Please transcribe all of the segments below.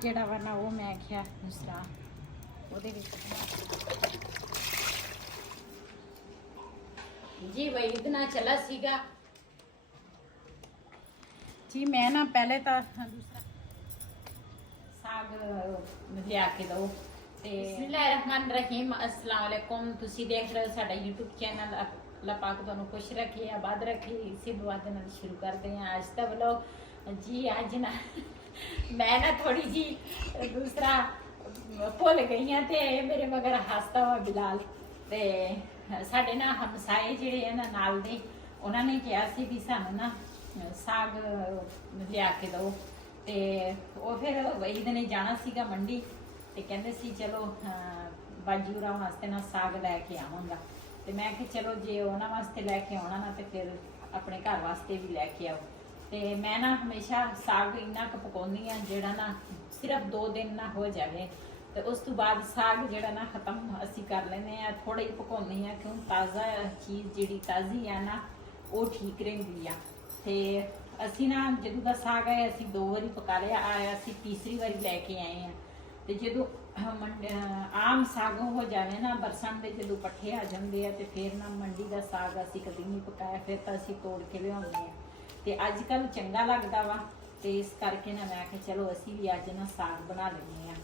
ਜਿਹੜਾ ਵਾ ਨਾ ਉਹ ਮੈਂ ਆਖਿਆ ਦੂਸਰਾ ਉਹਦੇ ਵਿੱਚ ਜੀ ਵਈ ਇਤਨਾ ਚਲਾ ਸੀਗਾ ਜੀ। ਮੈਂ ਨਾ ਪਹਿਲੇ ਤਾਂ ਦੂਸਰਾ ਸਾਗ ਲਿਆ ਕੇ ਦੋ ਤੇ ਬਿਸਮਿल्लाहिर्रहमानिर्रहीम अस्सलाम वालेकुम। ਤੁਸੀਂ ਦੇਖ ਰਹੇ ਹੋ ਸਾਡਾ YouTube ਚੈਨਲ। ਅੱਲਾਹ ਪਾਕ ਤੁਹਾਨੂੰ ਖੁਸ਼ ਰੱਖੇ, ਆਬਾਦ ਰੱਖੇ। ਇਸੇ ਦੁਆ ਦੇ ਨਾਲ ਸ਼ੁਰੂ ਕਰਦੇ ਹਾਂ ਅੱਜ ਦਾ ਵਲੌਗ। ਜੀ ਅੱਜ ਨਾ ਮੈਂ ਨਾ ਥੋੜੀ ਜੀ ਦੂਸਰਾ ਭੁੱਲ ਗਈ ਹਾਂ ਤੇ ਮੇਰੇ ਮਗਰ ਹੱਸਦਾ ਵਾ ਬਿਲਾਲ। ਤੇ ਸਾਡੇ ਨਾ ਹਮਸਾਏ ਜਿਹੜੇ ਆ ਨਾ ਨਾਲ ਦੇ, ਉਹਨਾਂ ਨੇ ਕਿਹਾ ਸੀ ਵੀ ਸਾਨੂੰ ਨਾ ਸਾਗ ਲਿਆ ਕੇ ਦਿਓ। ਤੇ ਉਹ ਫਿਰ ਵਈਦ ਨੇ ਜਾਣਾ ਸੀਗਾ ਮੰਡੀ ਤੇ ਕਹਿੰਦੇ ਸੀ ਚਲੋ ਬਾਜੀ ਹੋਰਾਂ ਵਾਸਤੇ ਨਾ ਸਾਗ ਲੈ ਕੇ ਆਵਾਂਗਾ। ਤੇ ਮੈਂ ਕਿ ਚਲੋ ਜੇ ਉਹਨਾਂ ਵਾਸਤੇ ਲੈ ਕੇ ਆਉਣਾ ਨਾ ਤੇ ਫਿਰ ਆਪਣੇ ਘਰ ਵਾਸਤੇ ਵੀ ਲੈ ਕੇ ਆਓ। ਤੇ ਮੈਂ ਨਾ ਹਮੇਸ਼ਾ ਸਾਗ ਇੰਨਾ ਕੁ ਪਕਾਉਂਦੀ ਹਾਂ ਜਿਹੜਾ ਨਾ ਸਿਰਫ 2 ਦਿਨ ਨਾ ਹੋ ਜਾਵੇ ਤੇ ਉਸ ਤੋਂ ਬਾਅਦ ਸਾਗ ਜਿਹੜਾ ਨਾ ਖਤਮ ਅਸੀਂ ਕਰ ਲੈਂਦੇ ਹਾਂ। ਥੋੜਾ ਹੀ ਪਕਾਉਂਦੇ ਹਾਂ ਕਿਉਂ ਤਾਜ਼ਾ ਚੀਜ਼ ਜਿਹੜੀ ਤਾਜ਼ੀ ਆ ਨਾ ਉਹ ਠੀਕ ਰਹਿੰਦੀ ਆ। ਤੇ ਅਸੀਂ ਨਾ ਜਦੋਂ ਦਾ ਸਾਗ ਆਇਆ ਅਸੀਂ 2 ਵਾਰੀ ਪਕਾ ਲਿਆ, ਆਇਆ ਅਸੀਂ ਤੀਸਰੀ ਵਾਰੀ ਲੈ ਕੇ ਆਏ ਆ। ਤੇ ਜਦੋਂ ਆਮ ਸਾਗ ਹੋ ਜਾਵੇ ਨਾ ਬਰਸਾਂ ਦੇ ਜਦੋਂ ਪੱਠੇ ਆ ਜਾਂਦੇ ਆ ਤੇ ਫਿਰ ਨਾ ਮੰਡੀ ਦਾ ਸਾਗ ਅਸੀਂ ਕਦੀ ਨਹੀਂ ਪਕਾਇਆ, ਫਿਰ ਤਾਂ ਅਸੀਂ ਤੋੜ ਕੇ ਲਿਆਉਂਦੇ ਆ। ਤੇ ਅੱਜ ਕੱਲ ਚੰਗਾ ਲੱਗਦਾ ਵਾ ਤੇ ਇਸ ਕਰਕੇ ਨਾ ਮੈਂ ਕਿਹਾ ਚਲੋ ਅਸੀਂ ਵੀ ਅੱਜ ਨਾ ਸਾਗ ਬਣਾ ਲੈਂਦੇ ਆ।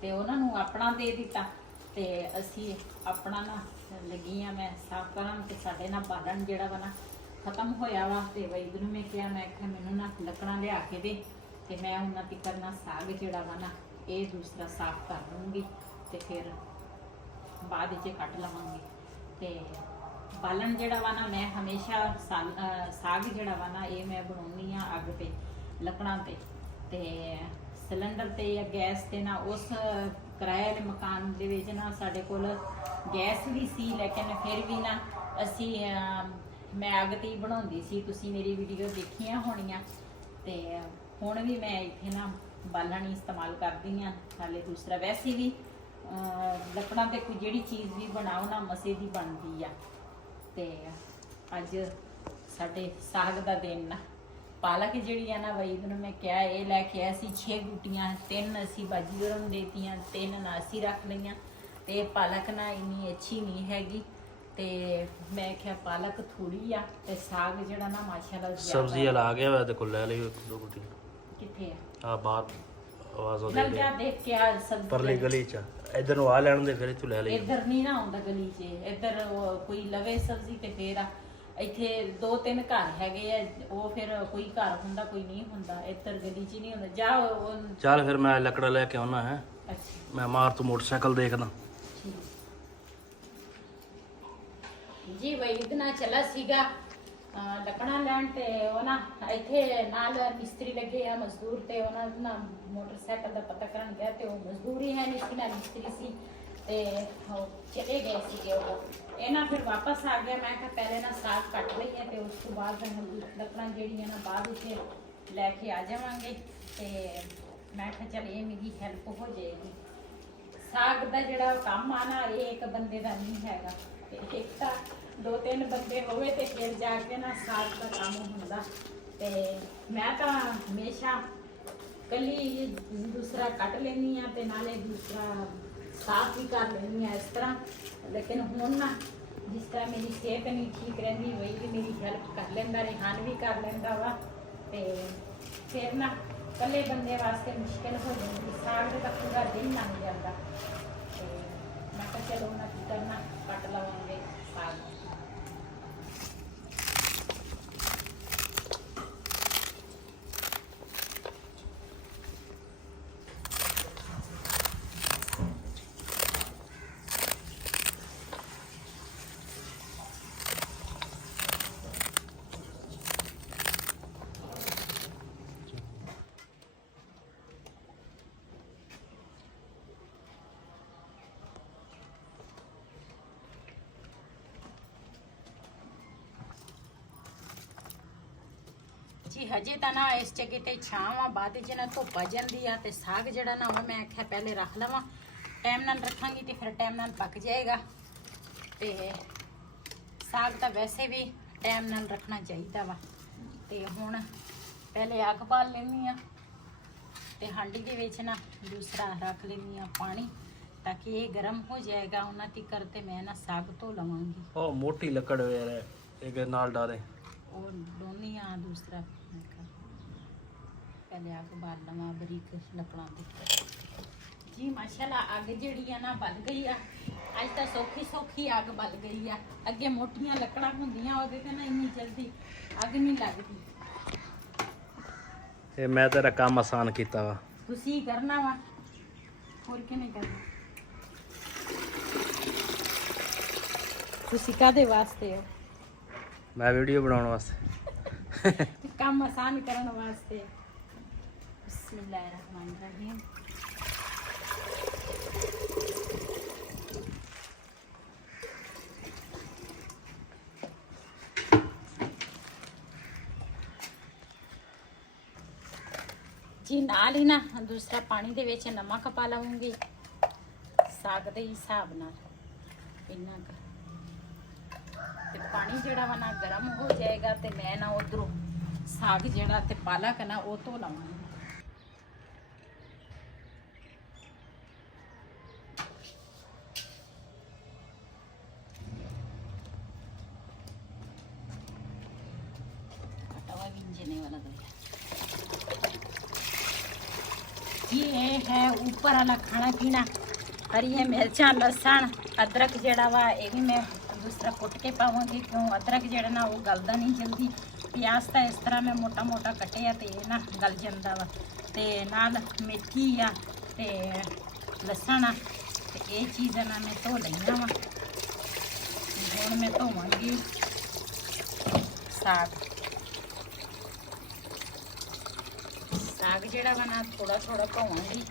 ਤੇ ਉਹਨਾਂ ਨੂੰ ਆਪਣਾ ਦੇ ਦਿੱਤਾ ਤੇ ਅਸੀਂ ਆਪਣਾ ਨਾ ਲੱਗੀ ਆ ਮੈਂ ਸਾਫ਼ ਕਰਾਂ। ਤੇ ਸਾਡੇ ਨਾਲ ਬਾਲਣ ਜਿਹੜਾ ਵਾ ਨਾ ਖਤਮ ਹੋਇਆ ਵਾ ਤੇ ਵਈਦ ਨੂੰ ਮੈਂ ਕਿਹਾ ਮੈਨੂੰ ਨਾ ਲੱਕੜਾਂ ਲਿਆ ਕੇ ਦੇ ਤੇ ਮੈਂ ਉਹਨਾਂ ਤੇ ਕਰਨਾ ਸਾਗ ਜਿਹੜਾ ਵਾ ਨਾ ਇਹ ਦੂਸਰਾ ਸਾਫ਼ ਕਰ ਲੂੰਗੀ ਤੇ ਫਿਰ ਬਾਅਦ ਵਿੱਚ ਕੱਟ ਲਵਾਂਗੀ। ਤੇ ਬਾਲਣ ਜਿਹੜਾ ਵਾ ਨਾ ਮੈਂ ਹਮੇਸ਼ਾ ਸਾਗ ਜਿਹੜਾ ਵਾ ਨਾ ਇਹ ਮੈਂ ਬਣਾਉਣੀ ਆ ਅੱਗ ਤੇ ਲੱਕੜਾਂ ਤੇ ਸਿਲੰਡਰ ਤੇ ਜਾਂ ਗੈਸ ਤੇ ਨਾ ਉਸ ਕਿਰਾਏ ਵਾਲੇ ਮਕਾਨ ਦੇ ਵਿੱਚ ਨਾ ਸਾਡੇ ਕੋਲ ਗੈਸ ਵੀ ਸੀ, ਲੇਕਿਨ ਫਿਰ ਵੀ ਨਾ ਅਸੀਂ ਮੈਂ ਅੱਗ ਤੇ ਹੀ ਬਣਾਉਂਦੀ ਸੀ। ਤੁਸੀਂ ਮੇਰੀ ਵੀਡੀਓ ਦੇਖੀਆਂ ਹੋਣੀਆਂ। ਤੇ ਹੁਣ ਵੀ ਮੈਂ ਇੱਥੇ ਨਾ ਬਾਲਣ ਹੀ ਇਸਤੇਮਾਲ ਕਰਦੀ ਹਾਂ। ਹਾਲੇ ਦੂਸਰਾ ਵੈਸੇ ਵੀ ਲੱਕੜਾਂ ਤੇ ਕੋਈ ਜਿਹੜੀ ਚੀਜ਼ ਵੀ ਬਣਾਓ ਨਾ ਮਸੇ ਦੀ ਬਣਦੀ ਆ। ਤੇ ਅੱਜ ਸਾਡੇ ਸਾਗ ਦਾ ਦਿਨ ਨਾ ਪਾਲਕ ਜਿਹੜੀ ਆ ਨਾ ਵਈਦ ਨੂੰ ਮੈਂ ਕਿਹਾ ਇਹ ਲੈ ਕੇ ਆਇਆ ਸੀ 6 ਗੁੱਟੀਆਂ, 3 ਅਸੀਂ ਬਾਜੀ ਹੋਰਾਂ ਨੂੰ ਦੇਤੀਆਂ, 3 ਨਾ ਅਸੀਂ ਰੱਖ ਲਈਆਂ। ਤੇ ਪਾਲਕ ਨਾ ਇੰਨੀ ਅੱਛੀ ਨਹੀਂ ਹੈਗੀ ਤੇ ਮੈਂ ਕਿਹਾ ਪਾਲਕ ਥੋੜੀ ਆ ਤੇ ਸਾਗ ਜਿਹੜਾ ਨਾ ਮਾਸ਼ਾਅੱਲਾ ਸਬਜ਼ੀ ਵਾਲਾ ਆ ਗਿਆ ਵਾ ਤੇ ਕੋਲ ਲੈ ਲਈ 2 ਗੁੱਟੀ। ਕਿੱਥੇ ਆ ਬਾਹਰ ਆਵਾਜ਼ ਆਉਂਦੀ ਹੈ? ਜਾ ਦੇਖ ਕੇ ਆ ਸਬਜ਼ੀ ਪਰਲੀ ਗਲੀ ਚ ਇਧਰ ਨੂੰ ਆ ਲੈਣ ਦੇ ਫਿਰ ਇੱਥੋਂ ਲੈ ਲਈ। ਇੱਧਰ ਨਹੀਂ ਨਾ ਆਉਂਦਾ ਗਲੀ 'ਚ, ਇੱਧਰ ਕੋਈ ਲਵੇ ਸਬਜ਼ੀ ਤੇ ਫੇਰ ਆ ਇੱਥੇ 2-3 ਘਰ ਹੈਗੇ ਆ, ਉਹ ਫਿਰ ਕੋਈ ਘਰ ਹੁੰਦਾ ਕੋਈ ਨਹੀਂ ਹੁੰਦਾ, ਇੱਧਰ ਗਲੀ 'ਚ ਨਹੀਂ ਹੁੰਦਾ। ਜਾ ਚੱਲ ਫਿਰ ਮੈਂ ਲੱਕੜਾ ਲੈ ਕੇ ਆਉਣਾ ਹੈ। ਅੱਛਾ ਮੈਂ ਮਾਰ ਤੋਂ ਮੋਟਰਸਾਈਕਲ ਦੇਖਦਾ ਜੀ। ਵਈ ਇਤਨਾ ਚਲਾ ਸੀਗਾ ਲੱਕੜਾਂ ਲੈਣ ਤੇ ਉਹ ਨਾ ਇੱਥੇ ਨਾਲ ਮਿਸਤਰੀ ਲੱਗੇ ਆ ਮਜ਼ਦੂਰ ਤੇ ਉਹਨਾਂ ਨਾ ਮੋਟਰਸਾਈਕਲ ਦਾ ਪਤਾ ਕਰਨ ਗਿਆ ਤੇ ਉਹ ਮਜ਼ਦੂਰ ਹੀ ਹੈ ਨਹੀਂ ਸੀ ਨਾ ਮਿਸਤਰੀ ਸੀ ਤੇ ਉਹ ਚਲੇ ਗਏ ਸੀਗੇ। ਉਹ ਇਹਨਾਂ ਫਿਰ ਵਾਪਸ ਆ ਗਿਆ। ਮੈਂ ਕਿਹਾ ਪਹਿਲੇ ਨਾ ਸਾਗ ਕੱਟ ਲਈਏ ਤੇ ਉਸ ਤੋਂ ਬਾਅਦ ਲੱਕੜਾਂ ਜਿਹੜੀਆਂ ਨਾ ਬਾਅਦ ਵਿੱਚ ਲੈ ਕੇ ਆ ਜਾਵਾਂਗੇ। ਤੇ ਮੈਂ ਕਿਹਾ ਚੱਲ ਇਹ ਮੇਰੀ ਹੈਲਪ ਹੋ ਜਾਏਗੀ। ਸਾਗ ਦਾ ਜਿਹੜਾ ਕੰਮ ਆ ਨਾ ਇਹ ਇੱਕ ਬੰਦੇ ਦਾ ਨਹੀਂ ਹੈਗਾ ਤੇ ਇੱਕ ਤਾਂ 2-3 ਬੰਦੇ ਹੋਵੇ ਤੇ ਫਿਰ ਜਾ ਕੇ ਨਾ ਸਾਗ ਦਾ ਕੰਮ ਹੁੰਦਾ। ਤੇ ਮੈਂ ਤਾਂ ਹਮੇਸ਼ਾ ਕੱਲੀ ਦੂਸਰਾ ਕੱਟ ਲੈਂਦੀ ਆ ਤੇ ਨਾਲੇ ਦੂਸਰਾ ਸਾਫ਼ ਵੀ ਕਰ ਲੈਂਦੀ ਆ ਇਸ ਤਰ੍ਹਾਂ। ਲੇਕਿਨ ਹੁਣ ਨਾ ਜਿਸ ਤਰ੍ਹਾਂ ਮੇਰੀ ਸਿਹਤ ਨਹੀਂ ਠੀਕ ਰਹਿੰਦੀ ਵਈ ਵੀ ਮੇਰੀ ਹੈਲਪ ਕਰ ਲੈਂਦਾ, ਰਿਹਾਨ ਵੀ ਕਰ ਲੈਂਦਾ ਵਾ ਤੇ ਫਿਰ ਨਾ ਇਕੱਲੇ ਬੰਦੇ ਵਾਸਤੇ ਮੁਸ਼ਕਿਲ ਹੋ ਜਾਂਦੀ। ਸਾਗ ਦਾ ਪੂਰਾ ਦਿਨ ਲੰਘ ਜਾਂਦਾ ਤੇ ਮੈਂ ਕਿਹਾ ਚਲੋ ਨਾ ਕੀ ਕਰਨਾ ਕੱਟ ਲਵਾਂਗੇ ਸਾਗ। ਜੀ ਹਜੇ ਤਾਂ ਨਾ ਇਸ ਜਗ੍ਹਾ ਤੇ ਛਾਂ ਵਾ, ਬਾਅਦ ਵਿੱਚ ਨਾ ਧੁੱਪ ਆ ਜਾਂਦੀ ਆ ਤੇ ਸਾਗ ਜਿਹੜਾ ਨਾ ਉਹ ਮੈਂ ਆਖਿਆ ਪਹਿਲੇ ਰੱਖ ਲਵਾਂ, ਟਾਈਮ ਨਾਲ ਰੱਖਾਂਗੀ ਤੇ ਫਿਰ ਟਾਈਮ ਨਾਲ ਪੱਕ ਜਾਏਗਾ। ਤੇ ਸਾਗ ਤਾਂ ਵੈਸੇ ਵੀ ਟਾਈਮ ਨਾਲ ਰੱਖਣਾ ਚਾਹੀਦਾ ਵਾ। ਤੇ ਹੁਣ ਪਹਿਲੇ ਅੱਗ ਬਾਲ ਲੈਂਦੀ ਆ ਤੇ ਹਾਂਡੀ ਦੇ ਵਿੱਚ ਨਾ ਦੂਸਰਾ ਰੱਖ ਲੈਂਦੀ ਹਾਂ ਪਾਣੀ ਤਾਂ ਕਿ ਇਹ ਗਰਮ ਹੋ ਜਾਏਗਾ ਉਹਨਾਂ ਤੀਕਰ ਤੇ ਮੈਂ ਨਾ ਸਾਗ ਧੋ ਲਵਾਂਗੀ। ਉਹ ਮੋਟੀ ਲੱਕੜ ਵੇਰ ਇੱਕ ਨਾਲ ਡਾਰੇ ਉਹ ਡੋਨੀ ਆ ਦੂਸਰਾ ਮੈਂ ਕਿਹਾ ਪਹਿਲੇ ਅੱਗ ਬਾਲ ਲਵਾਂ ਬਰੀਕ ਲੱਕੜਾਂ ਦੀ। ਜੀ ਮਾਸ਼ਾਅੱਲਾ ਅੱਗ ਜਿਹੜੀ ਆ ਨਾ ਬਲ ਗਈ ਆ। ਅੱਜ ਤਾਂ ਸੌਖੀ ਸੌਖੀ ਅੱਗ ਬਲ ਗਈ ਆ। ਅੱਗੇ ਮੋਟੀਆਂ ਲੱਕੜਾਂ ਹੁੰਦੀਆਂ ਉਹਦੇ ਤੇ ਨਾ ਇੰਨੀ ਜਲਦੀ ਅੱਗ ਨਹੀਂ ਲੱਗਦੀ। ਇਹ ਮੈਂ ਤੇਰਾ ਕੰਮ ਆਸਾਨ ਕੀਤਾ ਵਾ। ਤੁਸੀਂ ਕਰਨਾ ਵਾ ਹੋਰ ਕਿਹਨੇ ਕਰਨਾ। ਤੁਸੀਂ ਕਾਹਦੇ ਵਾਸਤੇ ਹੋ? ਮੈਂ ਵੀਡੀਓ ਬਣਾਉਣ ਵਾਸਤੇ। ਕੰਮ ਆਸਾਨ ਕਰਨ ਵਾਸਤੇ। ਬਿਸਮਿल्लाहिर्रहमानिर्रहीम। जी नाल ही ना दूसरा पानी दे विच नमक पा लवांगी साग दे हिसाब नाल इन्ना कर ते पानी जेड़ा वा ना गर्म हो जाएगा ते मैं ना उधरों साग जेड़ा ते पालक ना वो धो लवांगी। कटावा विंजने वाला दो ये है ऊपर वाला खाना पीना। हरी मिर्चा लसन अदरक जेड़ा वा ये भी मैं दूसरा कुट के पावांगी क्यों अदरक जेड़ा ना वो गलदा नहीं जल्दी। प्याज तो इस तरह मैं मोटा मोटा कटिया तो ये ना गल जाता वा ते नाल मेथी आ ते लसन आ ते ये चीज़ ना मैं धो लईया वा। हुण मैं धोवांगी साग। साग जेड़ा वा ना थोड़ा थोड़ा धोवांगी।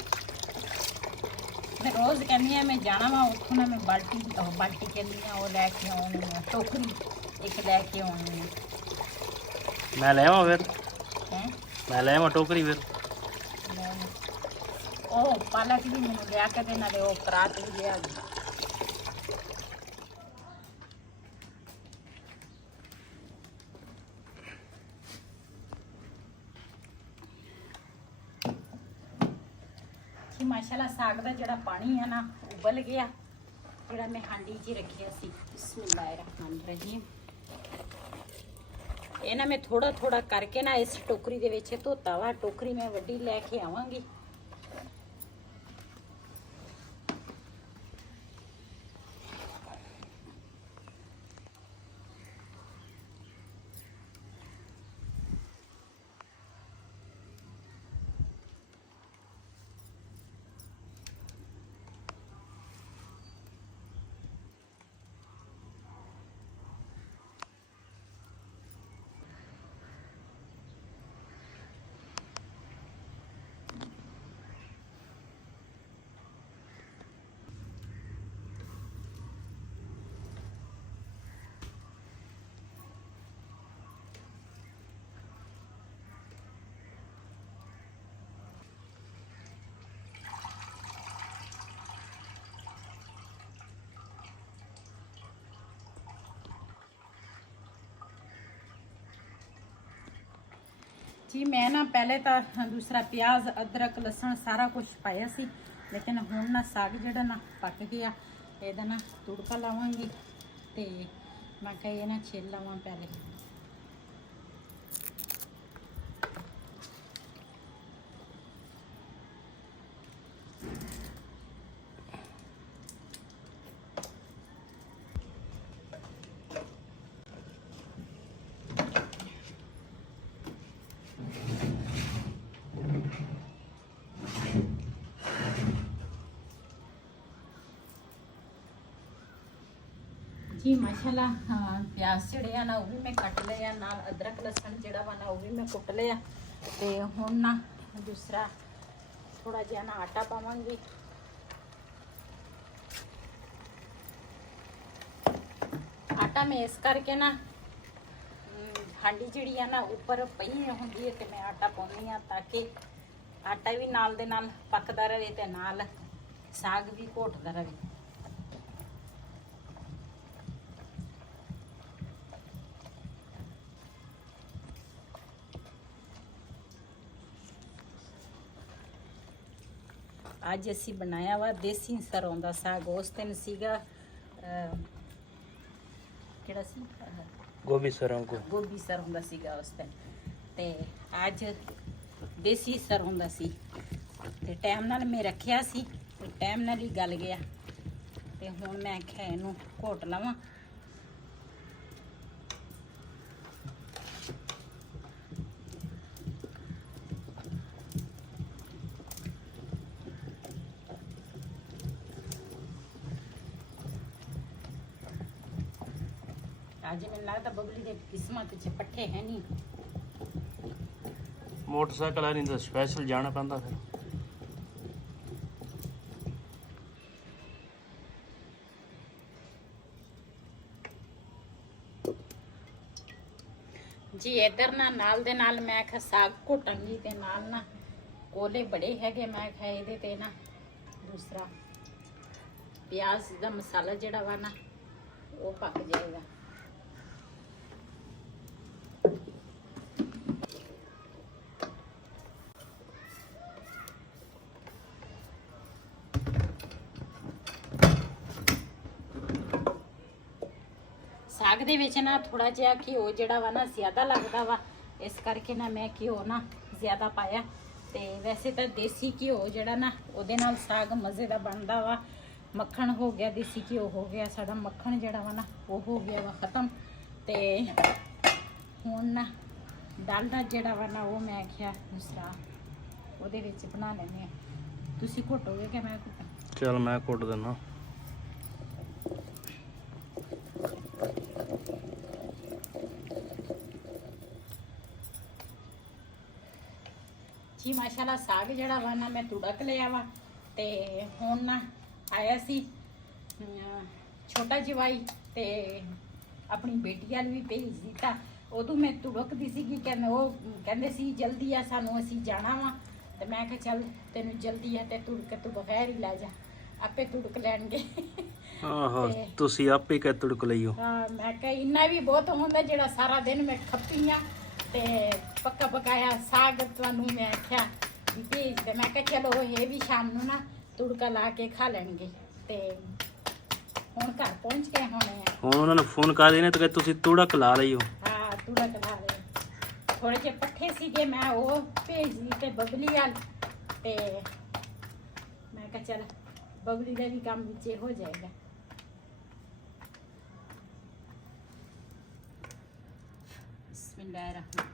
मैं रोज़ कहनी मैं जाना वा उत्थों ना मैं बाल्टी कहनी वो लैके आनी है टोकरी एक लैके आनी है। मैं ले आवां फिर हैं मैं ले आवां टोकरी फिर ओ पालक भी मैंने लिया के देना ले वो परात भी लिया। माशाल्लाह साग का जोड़ा पानी है ना उबल गया जोड़ा मैं हांडी च रखिया सी। बिस्मिल्लाहिर्रहमानिर्रहीम। ये ना मैं थोड़ा थोड़ा करके ना इस टोकरी दे विच धोता वा। टोकरी मैं वड्डी लैके आवांगी। जी मैं ना पहले तो दूसरा प्याज अदरक लसन सारा कुछ पाया सी लेकिन हुण ना साग जिहड़ा ना पक गया इहदा ना तुड़का लावांगी ते मैं कहा ये ना छिल लवां पहले। जी माशाल्लाह हाँ प्याज जड़े ना वो भी मैं कट लिया नाल अदरक लसन जड़ा वा ना वो भी मैं कुट लिया ते हुण ना दूसरा थोड़ा जिहा ना आटा पावांगी। आटा मैं इस करके ना हांडी जिहड़ी है ना ऊपर पई हुंदी है ते मैं आटा पाउंदी हां ताकि आटा भी नाल दे नाल पकदा रहे ते नाल साग भी घोटदा रहे। ਅੱਜ ਅਸੀਂ ਬਣਾਇਆ ਵਾ ਦੇਸੀ ਸਰੋਂ ਦਾ ਸਾਗ। ਉਸ ਦਿਨ ਸੀਗਾ ਕਿਹੜਾ ਸੀ ਗੋਭੀ ਸਰੋਂ ਕੋ ਗੋਭੀ ਸਰੋਂ ਦਾ ਸੀਗਾ ਉਸ ਦਿਨ, ਤੇ ਅੱਜ ਦੇਸੀ ਸਰੋਂ ਦਾ ਸੀ। ਤੇ ਟਾਈਮ ਨਾਲ ਮੈਂ ਰੱਖਿਆ ਸੀ ਤੇ ਟਾਈਮ ਨਾਲ ਹੀ ਗਲ ਗਿਆ, ਤੇ ਹੁਣ ਮੈਂ ਆਖਿਆ ਇਹਨੂੰ ਘੋਟ ਲਵਾਂ। ਅੱਜ ਮੈਨੂੰ ਲੱਗਦਾ ਬਬਲੀ ਦੇ ਕਿਸਮਤ 'ਚ ਪੱਠੇ ਹੈ ਨਹੀਂ। ਮੋਟਰਸਾਈਕਲ ਆ ਨਹੀਂ ਤਾਂ ਸਪੈਸ਼ਲ ਜਾਣਾ ਪੈਂਦਾ ਫਿਰ। ਜੀ ਇਧਰ ਨਾਲ ਦੇ ਨਾਲ ਮੈਂ ਕਿਹਾ ਸਾਗ ਘੁੱਟਾਂਗੀ, ਤੇ ਨਾਲ ਨਾ ਕੋਲੇ ਬੜੇ ਹੈਗੇ, ਮੈਂ ਕਿਹਾ ਇਹਦੇ ਤੇ ਨਾ ਦੂਸਰਾ ਪਿਆਜ਼ ਦਾ ਮਸਾਲਾ ਜਿਹੜਾ ਵਾ ਨਾ ਉਹ ਪੱਕ ਜਾਏਗਾ। ਸਾਗ ਦੇ ਵਿੱਚ ਨਾ ਥੋੜਾ ਜਿਹਾ ਘਿਓ ਜਿਹੜਾ ਵਾ ਨਾ ਜ਼ਿਆਦਾ ਲੱਗਦਾ ਵਾ, ਇਸ ਕਰਕੇ ਨਾ ਮੈਂ ਘਿਓ ਨਾ ਜ਼ਿਆਦਾ ਪਾਇਆ। ਤੇ ਵੈਸੇ ਤਾਂ ਦੇਸੀ ਘਿਓ ਜਿਹੜਾ ਨਾ ਉਹਦੇ ਨਾਲ ਸਾਗ ਮਜ਼ੇ ਦਾ ਬਣਦਾ ਵਾ। ਮੱਖਣ ਹੋ ਗਿਆ, ਦੇਸੀ ਘਿਓ ਹੋ ਗਿਆ, ਸਾਡਾ ਮੱਖਣ ਜਿਹੜਾ ਵਾ ਨਾ ਉਹ ਹੋ ਗਿਆ ਵਾ ਖਤਮ। ਤੇ ਹੁਣ ਨਾ ਡਾਲਡਾ ਜਿਹੜਾ ਵਾ ਨਾ ਉਹ ਮੈਂ ਆਖਿਆ ਦੂਸਰਾ ਉਹਦੇ ਵਿੱਚ ਬਣਾ ਲੈਂਦੇ ਆ। ਤੁਸੀਂ ਘੋਟੋਗੇ ਕਿ ਮੈਂ ਘੋਟਾਂ? ਚਲ ਮੈਂ ਕੁੱਟ ਦਿੰਦਾ। ਜੀ ਮਾਸ਼ਾਅੱਲਾ ਸਾਗ ਜਿਹੜਾ ਵਾ ਨਾ ਮੈਂ ਤੁੜਕ ਲਿਆ ਵਾ। ਤੇ ਹੁਣ ਨਾ ਆਇਆ ਸੀ ਛੋਟਾ ਜਵਾਈ, ਤੇ ਆਪਣੀ ਬੇਟੀ ਵਾਲ ਵੀ ਭੇਜ ਦਿੱਤਾ। ਉਦੋਂ ਮੈਂ ਤੁੜਕਦੀ ਸੀਗੀ, ਉਹ ਕਹਿੰਦੇ ਸੀ ਜਲਦੀ ਆ ਸਾਨੂੰ, ਅਸੀਂ ਜਾਣਾ ਵਾ। ਤੇ ਮੈਂ ਕਿਹਾ ਚੱਲ ਤੈਨੂੰ ਜਲਦੀ ਆ ਤੇ ਤੁੜਕ ਤੂੰ ਬਗੈਰ ਹੀ ਲੈ ਜਾ, ਆਪੇ ਤੁੜਕ ਲੈਣਗੇ। ਆਹੋ ਤੁਸੀਂ ਆਪੇ ਕਿ ਤੁੜਕ ਲਈਓ। ਹਾਂ ਮੈਂ ਕਿਹਾ ਇੰਨਾ ਵੀ ਬਹੁਤ ਹੁੰਦਾ ਜਿਹੜਾ ਸਾਰਾ ਦਿਨ ਮੈਂ ਖੱਪੀ ਆ, ਤੇ ਪੱਕਾ ਪਕਾਇਆ ਸਾਗ ਤੁਹਾਨੂੰ ਮੈਂ ਆਖਿਆ ਭੇਜ ਦੇ। ਮੈਂ ਕਿਹਾ ਚਲੋ ਇਹ ਵੀ ਸ਼ਾਮ ਨੂੰ ਨਾ ਤੁੜਕਾ ਲਾ ਕੇ ਖਾ ਲੈਣਗੇ। ਤੇ ਹੁਣ ਘਰ ਪਹੁੰਚ ਗਏ ਹੋਣੇ ਆ। ਹੁਣ ਉਹਨਾਂ ਨੂੰ ਫੋਨ ਕਰ ਦੇਣੇ ਤੇ ਤੁਸੀਂ ਤੁੜਕ ਲਾ ਲਈਓ। ਹਾਂ ਤੁੜਕ ਲਾ ਲਏ। ਥੋੜੇ ਜਿਹੇ ਪੱਠੇ ਸੀਗੇ, ਮੈਂ ਉਹ ਭੇਜ ਦਿੱਤੇ ਬਬਲੀ ਵੱਲ। ਤੇ ਮੈਂ ਕਿਹਾ ਚੱਲ ਬਬਲੀ ਦਾ ਵੀ ਕੰਮ ਵਿੱਚ ਹੋ ਜਾਏਗਾ। ਬਿਸਮਿਲ੍ਲਾਹਿਰ ਰਹਿਮਾਨ